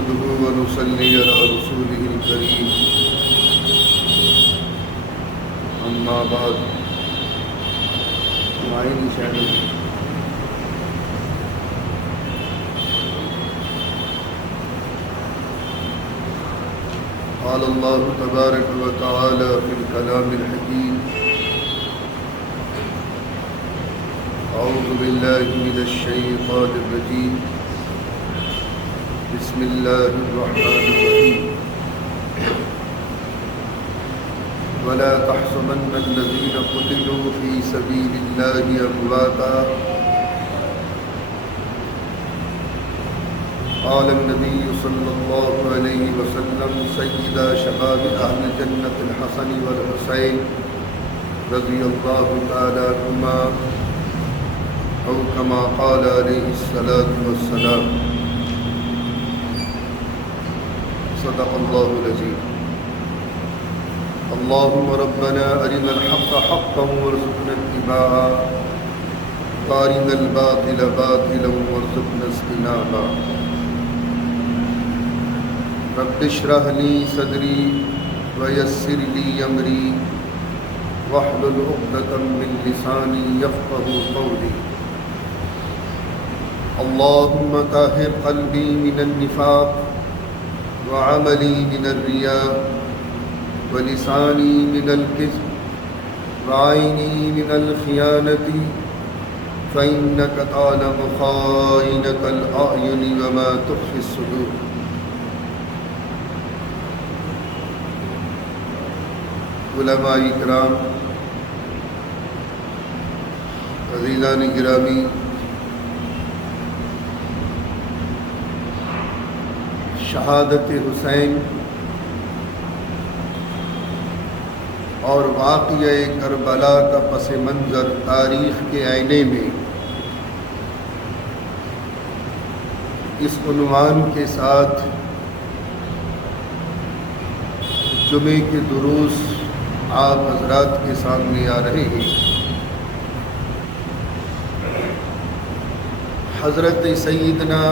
نحمده ونصلي على رسوله الكريم أما بعد معين شاهد قال الله تبارك وتعالى في الكلام الحكيم أعوذ بالله من الشيطان الرجيم بسم الله الرحمن الرحيم ولا تحسبن الذين قتلوا في سبيل الله أمواتا قال النبي صلى الله عليه وسلم سيدا شباب أهل الجنة الحسن والحسين رضي الله تعالى عنهما أو كما قال عليه الصلاة والسلام صدق الله العظيم اللهم ربنا أرنا الحق حقا وارزقنا اتباعه وأرنا الباطل باطلا وارزقنا اجتنابه رب اشرح لي صدري ويسر لي أمري واحلل عقدة من لساني يفقهوا قولي اللهم طهر قلبي من النفاق وعملي من الرياء ولساني من الكذب وعيني من الخيانة فإنك تعلم خائنة الأعين وما تخفي الصدور علماء کرام، عزیزان گرامی، شہادت حسین اور واقعہ کربلا کا پس منظر تاریخ کے آئینے میں اس عنوان کے ساتھ جمعے کے دروس آپ حضرات کے سامنے آ رہے ہیں۔ حضرت سیدنا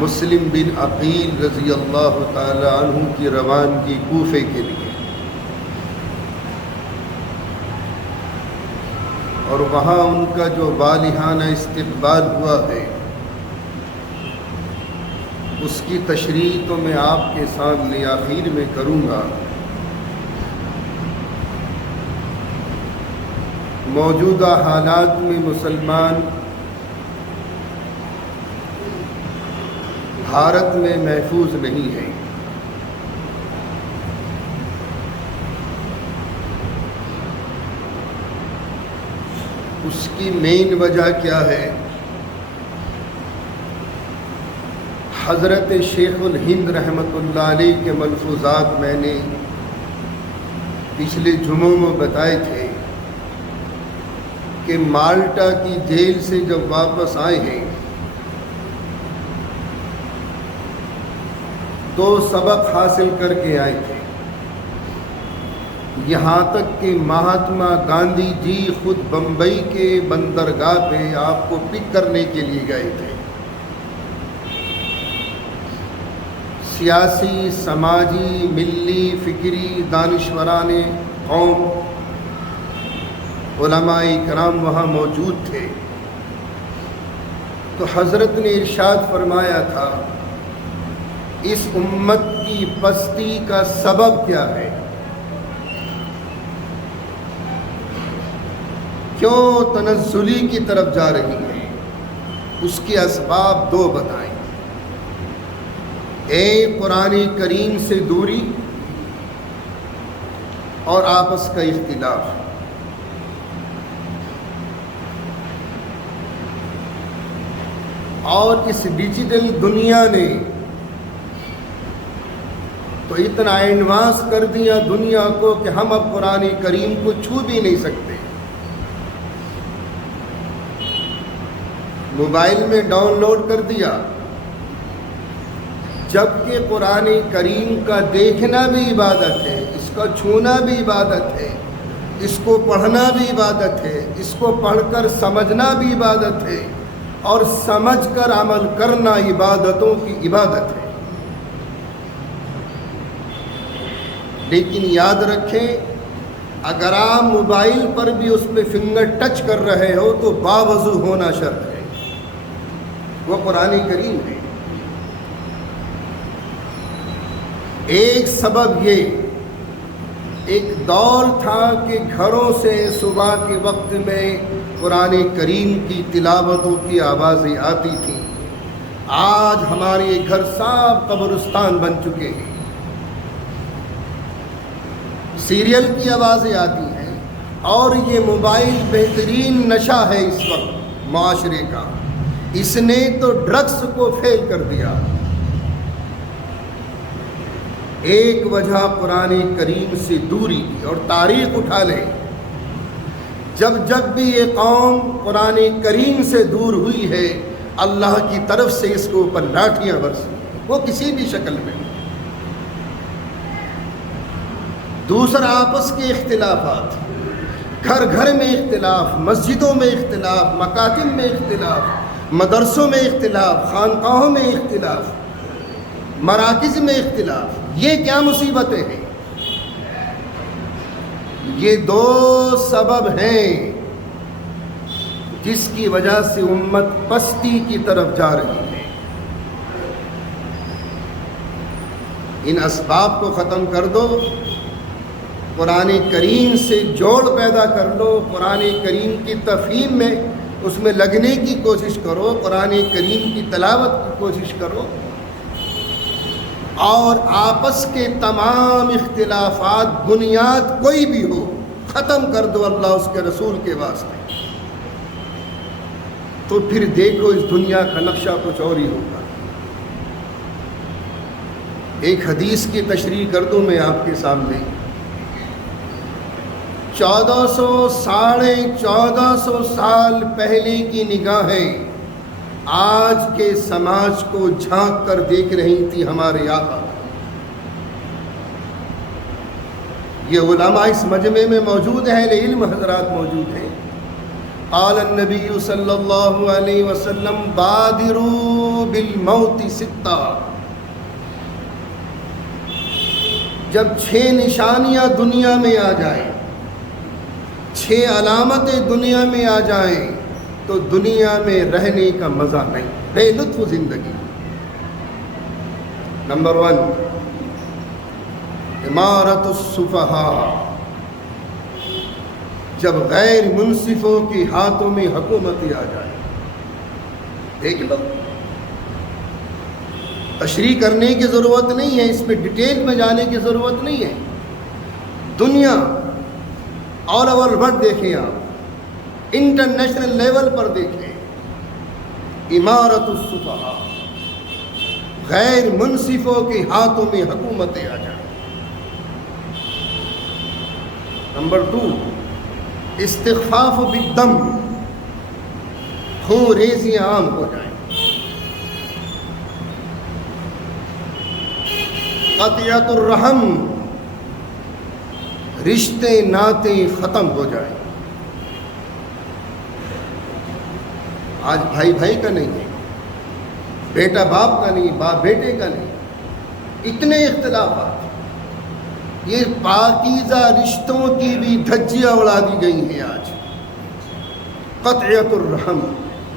مسلم بن عقیل رضی اللہ تعالی عنہ کی روانگی کوفے کے لیے، اور وہاں ان کا جو والہانہ استقبال ہوا ہے اس کی تشریح تو میں آپ کے سامنے آخر میں کروں گا۔ موجودہ حالات میں مسلمان بھارت میں محفوظ نہیں ہے۔ اس کی مین وجہ کیا ہے؟ حضرت شیخ الہند رحمۃ اللہ علیہ کے ملفوظات میں نے پچھلے جمعوں میں بتائے تھے کہ مالٹا کی جیل سے جب واپس آئے ہیں تو سبق حاصل کر کے آئے تھے، یہاں تک کہ مہاتما گاندھی جی خود بمبئی کے بندرگاہ پہ آپ کو پک کرنے کے لیے گئے تھے۔ سیاسی، سماجی، ملی، فکری دانشوران قوم، علماء کرام وہاں موجود تھے۔ تو حضرت نے ارشاد فرمایا تھا اس امت کی پستی کا سبب کیا ہے؟ کیوں تنزلی کی طرف جا رہی ہے؟ اس کے اسباب دو بتائیں۔ ایک قرآن کریم سے دوری اور آپس کا اختلاف۔ اور اس ڈیجیٹل دنیا نے تو اتنا ایڈوانس کر دیا دنیا کو کہ ہم اب قرآن کریم کو چھو بھی نہیں سکتے۔ موبائل میں ڈاؤن لوڈ کر دیا، جبکہ قرآن کریم کا دیکھنا بھی عبادت ہے، اس کا چھونا بھی عبادت ہے، اس کو پڑھنا بھی عبادت ہے، اس کو پڑھ کر سمجھنا بھی عبادت ہے، اور سمجھ کر عمل کرنا عبادتوں کی عبادت ہے۔ لیکن یاد رکھیں، اگر آپ موبائل پر بھی اس پہ فنگر ٹچ کر رہے ہو تو باوضو ہونا شرط ہے، وہ قرآن کریم ہے۔ ایک سبب یہ، ایک دور تھا کہ گھروں سے صبح کے وقت میں قرآن کریم کی تلاوتوں کی آوازیں آتی تھیں۔ آج ہمارے گھر صاف قبرستان بن چکے ہیں، سیریل کی آوازیں آتی ہیں، اور یہ موبائل بہترین نشہ ہے اس وقت معاشرے کا۔ اس نے تو ڈرگس کو فیل کر دیا۔ ایک وجہ قرآن کریم سے دوری کی، اور تاریخ اٹھا لیں، جب بھی یہ قوم قرآن کریم سے دور ہوئی ہے، اللہ کی طرف سے اس کو اوپر لاٹھیاں برسی، وہ کسی بھی شکل میں۔ دوسرا، آپس کے اختلافات، گھر گھر میں اختلاف، مسجدوں میں اختلاف، مکاتب میں اختلاف، مدرسوں میں اختلاف، خانقاہوں میں اختلاف، مراکز میں اختلاف۔ یہ کیا مصیبتیں ہیں؟ یہ دو سبب ہیں جس کی وجہ سے امت پستی کی طرف جا رہی ہے۔ ان اسباب کو ختم کر دو، قرآن کریم سے جوڑ پیدا کر لو، قرآن کریم کی تفہیم میں اس میں لگنے کی کوشش کرو، قرآن کریم کی تلاوت کی کوشش کرو، اور آپس کے تمام اختلافات، بنیاد کوئی بھی ہو، ختم کر دو اللہ اس کے رسول کے واسطے، تو پھر دیکھو اس دنیا کا نقشہ کچھ اور ہی ہوگا۔ ایک حدیث کی تشریح کر دوں میں آپ کے سامنے۔ 1400 1450 سال پہلے کی نگاہیں آج کے سماج کو جھانک کر دیکھ رہی تھی ہمارے آقا۔ یہ علماء اس مجمع میں موجود ہیں، اہل علم حضرات موجود ہیں۔ قال النبی صلی اللہ علیہ وسلم بادروا بالموت ستہ، جب 6 نشانیاں دنیا میں آ جائیں، 6 علامتیں دنیا میں آ جائیں، تو دنیا میں رہنے کا مزہ نہیں، بے لطف زندگی۔ نمبر 1، امارت السفہاء، جب غیر منصفوں کے ہاتھوں میں حکومتیں آ جائیں۔ دیکھ لو، تشریح کرنے کی ضرورت نہیں ہے، اس میں ڈیٹیل میں جانے کی ضرورت نہیں ہے۔ دنیا آل اوور ورلڈ دیکھیں آپ، انٹرنیشنل لیول پر دیکھیں، امارت السفہاء، غیر منصفوں کے ہاتھوں میں حکومتیں آ جائیں۔ نمبر 2، استخفاف بالدم، خون ریزیاں عام ہو جائیں۔ قطیعۃ الرحم، رشتے ناطے ختم ہو جائیں۔ آج بھائی بھائی کا نہیں ہے، بیٹا باپ کا نہیں، باپ بیٹے کا نہیں، اتنے اختلافات۔ یہ پاکیزہ رشتوں کی بھی دھجیاں اڑا دی گئی ہیں آج۔ قطعیت الرحم،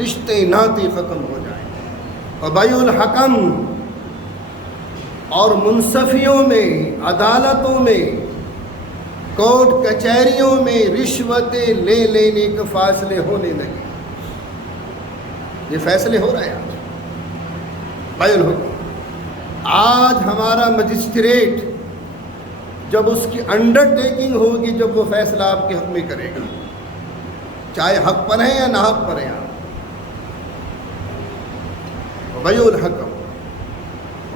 رشتے ناطے ختم ہو جائیں۔ وبیع الحکم، اور منصفیوں میں، عدالتوں میں، کورٹ کچہریوں میں رشوتیں لے لینے کے فیصلے ہونے لگے۔ یہ فیصلے ہو رہے ہیں آج۔ بیع الحکم، آج ہمارا مجسٹریٹ جب اس کی انڈر ٹیکنگ ہوگی، جب وہ فیصلہ آپ کے حق میں کرے گا، چاہے حق پر ہیں یا نہ حق پر ہیں آپ۔ بیع الحکم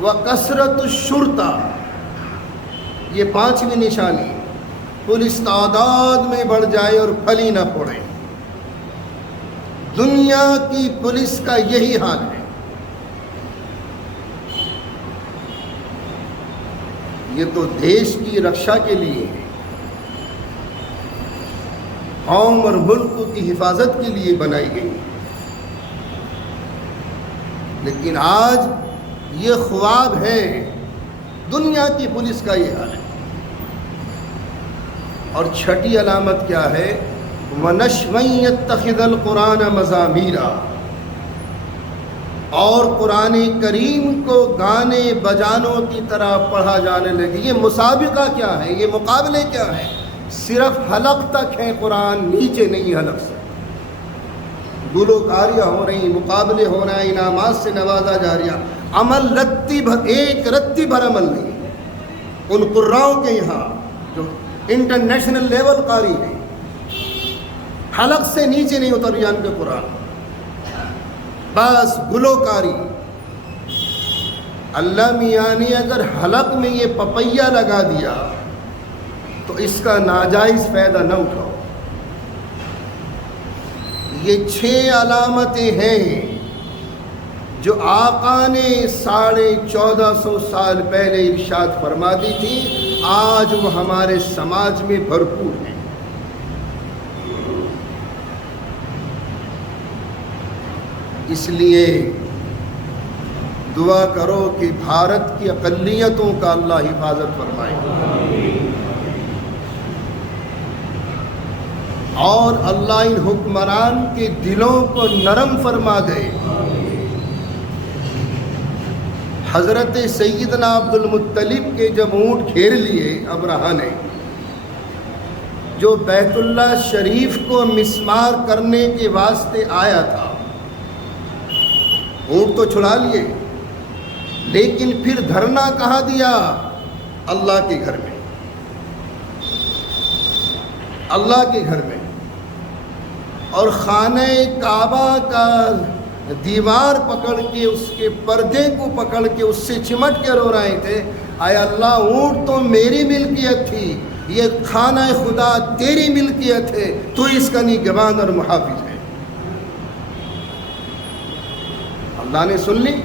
وکثرت الشرطہ، یہ 5ویں نشانی، پولیس تعداد میں بڑھ جائے اور پھلی نہ پڑے۔ دنیا کی پولیس کا یہی حال ہے۔ یہ تو دیش کی رکشا کے لیے ہے، قوم اور ملک کی حفاظت کے لیے بنائی گئی۔ لیکن آج یہ خواب ہے، دنیا کی پولیس کا یہ حال ہے۔ اور چھٹی علامت کیا ہے؟ وَنَشْوًا يَتَّخِذَ الْقُرْآنَ مَزَامِيرًا، اور قرآن کریم کو گانے بجانوں کی طرح پڑھا جانے لگے۔ یہ مسابقہ کیا ہے؟ یہ مقابلے کیا ہے؟ صرف حلق تک ہے قرآن، نیچے نہیں حلق سے۔ گلوکاریاں ہو رہی، مقابلے ہو رہے ہیں، انعامات سے نوازا جا رہا، عمل رتی بھر، ایک رتی بھر عمل نہیں ان قراؤں کے یہاں جو انٹرنیشنل لیول قاری ہیں، حلق سے نیچے نہیں اتر جان کے قرآن، بس گلوکاری۔ اللہ میاں نے اگر حلق میں یہ پپیا لگا دیا تو اس کا ناجائز فائدہ نہ اٹھاؤ۔ یہ 6 علامتیں ہیں جو آقا نے 1450 سال پہلے ارشاد فرما دی تھی، آج وہ ہمارے سماج میں بھرپور ہیں۔ اس لیے دعا کرو کہ بھارت کی اقلیتوں کا اللہ حفاظت فرمائے، اور اللہ ان حکمران کے دلوں کو نرم فرما دے۔ حضرت سیدنا عبد المطلب کے جب اونٹ گھیر لیے ابرہہ نے، جو بیت اللہ شریف کو مسمار کرنے کے واسطے آیا تھا، اونٹ تو چھڑا لیے، لیکن پھر دھرنا کہاں دیا؟ اللہ کے گھر میں، اللہ کے گھر میں۔ اور خانہ کعبہ کا دیوار پکڑ کے، اس کے پردے کو پکڑ کے اس سے چمٹ کے رو رہے تھے، اے اللہ اونٹ تو میری ملکیت تھی، یہ خانہ خدا تیری ملکیت ہے، تو اس کا نگہبان اور محافظ ہے۔ اللہ نے سن لی،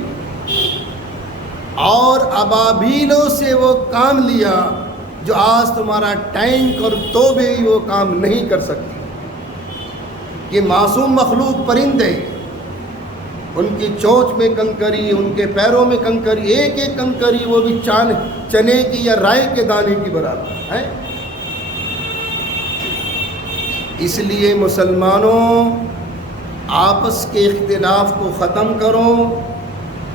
اور ابابیلوں سے وہ کام لیا جو آج تمہارا ٹینک اور توپیں بھی وہ کام نہیں کر سکتی۔ یہ معصوم مخلوق پرندے، ان کی چونچ میں کنکری، ان کے پیروں میں کنکری، ایک ایک کنکری وہ بھی چنے کی یا رائے کے دانے کی برابر ہے۔ اس لیے مسلمانوں، آپس کے اختلاف کو ختم کرو،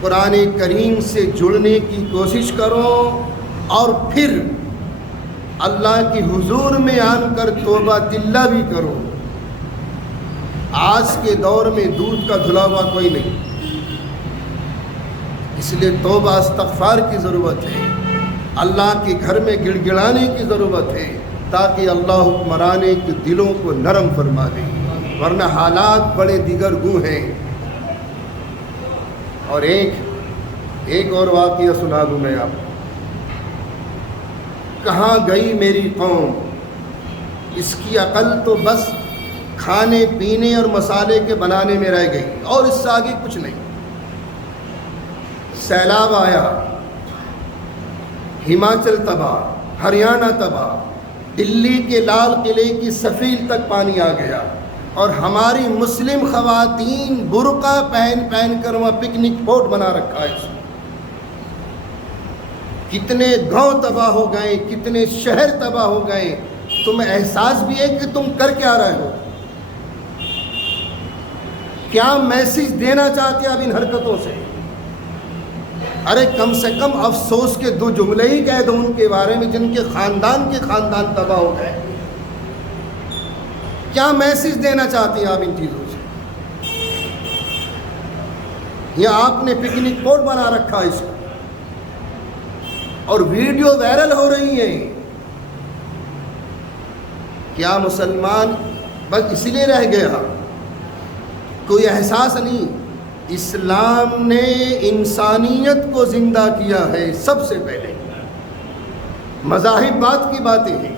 قرآن کریم سے جڑنے کی کوشش کرو، اور پھر اللہ کی حضور میں آن کر توبہ دلہ بھی کرو۔ آج کے دور میں دودھ کا دھلا ہوا کوئی نہیں، اس لیے توبہ استغفار کی ضرورت ہے، اللہ کے گھر میں گڑ گڑانے کی ضرورت ہے، تاکہ اللہ حکمرانے کے دلوں کو نرم فرما دے، ورنہ حالات بڑے دیگر گو ہیں۔ اور ایک اور واقعہ سنا دوں میں آپ کو۔ کہاں گئی میری قوم، اس کی عقل تو بس کھانے پینے اور مسالے کے بنانے میں رہ گئی، اور اس سے آگے کچھ نہیں۔ سیلاب آیا، ہماچل تباہ، ہریانہ تباہ، دلی کے لال قلعے کی سفیل تک پانی آ گیا، اور ہماری مسلم خواتین برقع پہن کر وہاں پکنک اسپاٹ بنا رکھا ہے۔ اس میں کتنے گاؤں تباہ ہو گئے، کتنے شہر تباہ ہو گئے۔ تمہیں احساس بھی ہے کہ تم کر کیا رہے ہو؟ کیا میسج دینا چاہتے اب ان حرکتوں سے؟ ارے کم سے کم افسوس کے 2 جملے ہی کہہ دو ان کے بارے میں، جن کے خاندان تباہ ہو گئے۔ کیا میسج دینا چاہتے ہیں آپ ان چیزوں سے؟ یا آپ نے پکنک اسپاٹ بنا رکھا اس کو، اور ویڈیو وائرل ہو رہی ہیں۔ کیا مسلمان بس اسی لیے رہ گیا؟ کوئی احساس نہیں؟ اسلام نے انسانیت کو زندہ کیا ہے سب سے پہلے۔ مذاہب بات کی باتیں ہیں،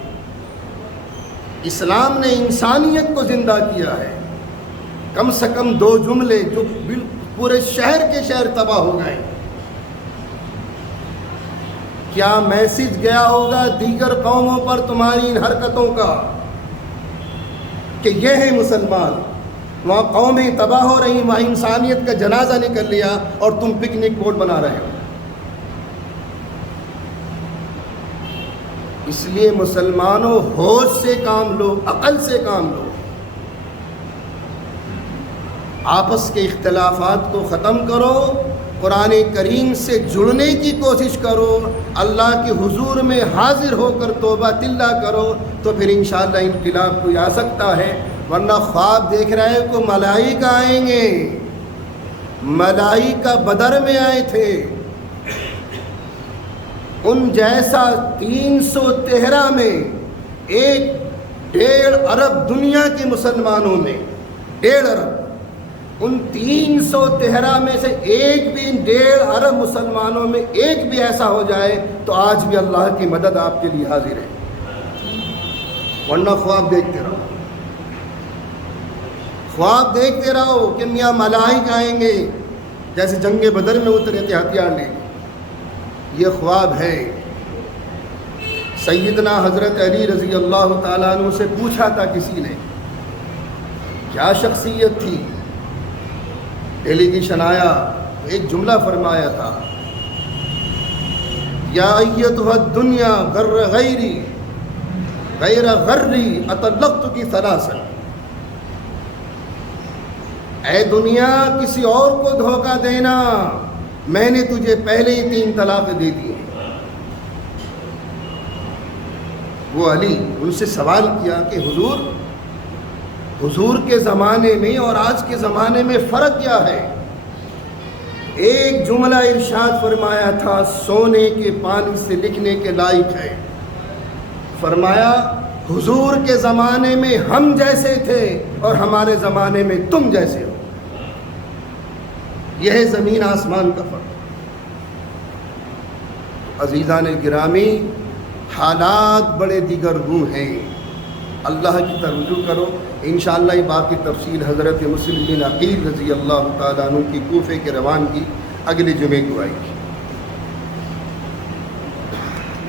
اسلام نے انسانیت کو زندہ کیا ہے۔ کم سے کم 2 جملے جو پورے شہر کے شہر تباہ ہو گئے، کیا میسج گیا ہوگا دیگر قوموں پر تمہاری ان حرکتوں کا کہ یہ ہے مسلمان؟ وہاں قومیں تباہ ہو رہی، وہاں انسانیت کا جنازہ نکل لیا اور تم پکنک بورڈ بنا رہے ہو۔ اس لیے مسلمانوں ہوش سے کام لو، عقل سے کام لو، آپس کے اختلافات کو ختم کرو، قرآن کریم سے جڑنے کی کوشش کرو، اللہ کے حضور میں حاضر ہو کر توبہ تلہ کرو، تو پھر انشاءاللہ انقلاب کوئی آ سکتا ہے۔ ورنہ خواب دیکھ رہے کو ملائکہ آئیں گے، ملائکہ بدر میں آئے تھے، ان جیسا 313 میں 1.5 ارب دنیا کے مسلمانوں میں 1.5 ارب، ان 313 میں سے ایک بھی 1.5 ارب مسلمانوں میں ایک بھی ایسا ہو جائے تو آج بھی اللہ کی مدد آپ کے لیے حاضر ہے۔ ورنہ خواب دیکھتے رہو، خواب دیکھتے رہو کہ میاں ملائکہ آئیں گے، جیسے جنگ بدر میں اترے تھے ہتھیار لے کے، یہ خواب ہے۔ سیدنا حضرت علی رضی اللہ تعالیٰ عنہ سے پوچھا تھا کسی نے، کیا شخصیت تھی، ڈیلیگیشن آیا تو ایک جملہ فرمایا تھا، یا ایتھا الدنیا غر غیری غیر غری اطلقت کی ثلاثا، اے دنیا کسی اور کو دھوکہ دینا، میں نے تجھے پہلے ہی 3 طلاق دے دی۔ وہ علی ان سے سوال کیا کہ حضور کے زمانے میں اور آج کے زمانے میں فرق کیا ہے؟ ایک جملہ ارشاد فرمایا تھا، سونے کے پانی سے لکھنے کے لائق ہے۔ فرمایا حضور کے زمانے میں ہم جیسے تھے اور ہمارے زمانے میں تم جیسے ہو، یہ ہے زمین آسمان کا فرق۔ عزیزان گرامی، حالات بڑے دیگر گوں ہیں، اللہ کی طرف رجوع کرو۔ انشاءاللہ یہ باقی تفصیل حضرت مسلم بن عقیل رضی اللہ تعالیٰ عنہ کی کوفے کے روان کی اگلے جمعے کو آئے گی۔